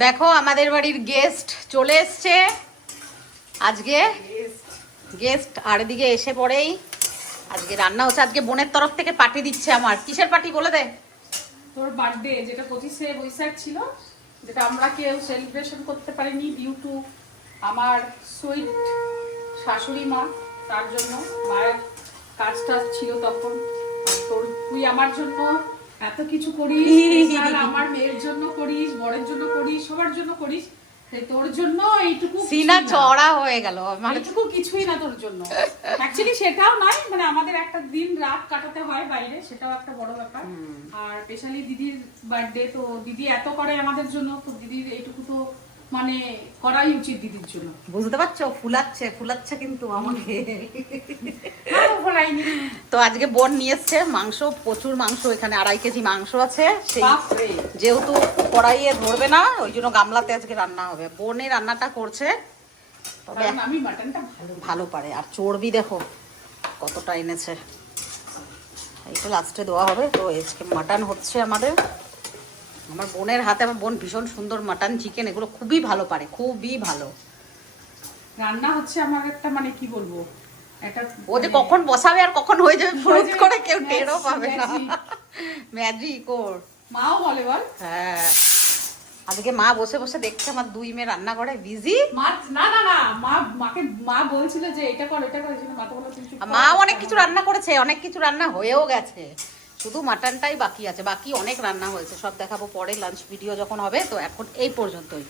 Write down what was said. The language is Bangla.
দেখো আমাদের বাড়ির গেস্ট চলে এসছে আজকে। গেস্ট আর এদিকে এসে পড়েই আজকে রান্না হচ্ছে। আজকে বোনের তরফ থেকে পার্টি দিচ্ছে। আমার কিসের পার্টি বলে দে? তোর বার্থডে, যেটা 25শে বৈশাখ ছিল, যেটা আমরা কেউ সেলিব্রেশন করতে পারিনি ডিউ টু আমার সুইট শাশুড়ি মা। তার জন্য মায়ের কাজটা ছিল তখন। আর তোর, তুই আমার জন্য এত কিছু করিস, স্পেশাল আমার মেয়ের জন্য করিস, বরের জন্য করিস, সবার জন্য করিস। তোর জন্য এইটুকু সিনা চড়া হয়ে গেল। মানে এইটুকু কিছুই না তোর জন্য। অ্যাকচুয়ালি সেটাও নয়, মানে আমাদের একটা দিন রাত কাটাতে হয় বাইরে, সেটাও একটা বড় ব্যাপার। আর স্পেশালি দিদির বার্থডে, তো দিদি এত করে আমাদের জন্য, তো দিদির এইটুকু তো মানে করাই উচিত দিদির জন্য। বুঝতে পারছো? ফুলাচ্ছে ফুলাচ্ছে কিন্তু আমাকে। ফলাইনি। তো আজকে বোন নিয়ে এসছে মাংস, প্রচুর মাংস। এখানে 2.5 কেজি মাংস আছে। সেই বাপরে। যেহেতু কড়াইয়ে ধরবে না, ওই জন্য গামলাতে আজকে রান্না হবে। বোনে রান্নাটা করছে, তবে কারণ আমি মাটনটা ভালো পারে। আর চর্বি দেখো কতটা এনেছে, এইটা লাস্টে দেওয়া হবে। তো আজকে মাটন হচ্ছে আমাদের। আমার বোনের হাতে, আমার বোন ভীষণ সুন্দর মাটন, চিকেন এগুলো খুবই ভালো পারে, খুবই ভালো রান্না হচ্ছে আমার একটা, মানে কি বলবো, একটা ও যে কখন বসাবে আর কখন হয়ে যাবে ফুরুত করে কেউ টেরও পাবে না। ম্যাজিক ওর। মাও বলে বল। হ্যাঁ, আজকে মা বসে বসে দেখছে আমার 2 মেয়ে রান্না করে বিজি। মা না না না, মা বলছিল যে এটা কর এটা কর, এজন্য মা তো বলল তুমি চুপ করো। মা অনেক কিছু রান্না করেছে, অনেক কিছু রান্না হয়েও গেছে, শুধু মাটনটাই বাকি আছে। বাকি অনেক রান্না হয়েছে, সব দেখাবো পরে লাঞ্চ ভিডিও যখন হবে। তো এখন এই পর্যন্তই।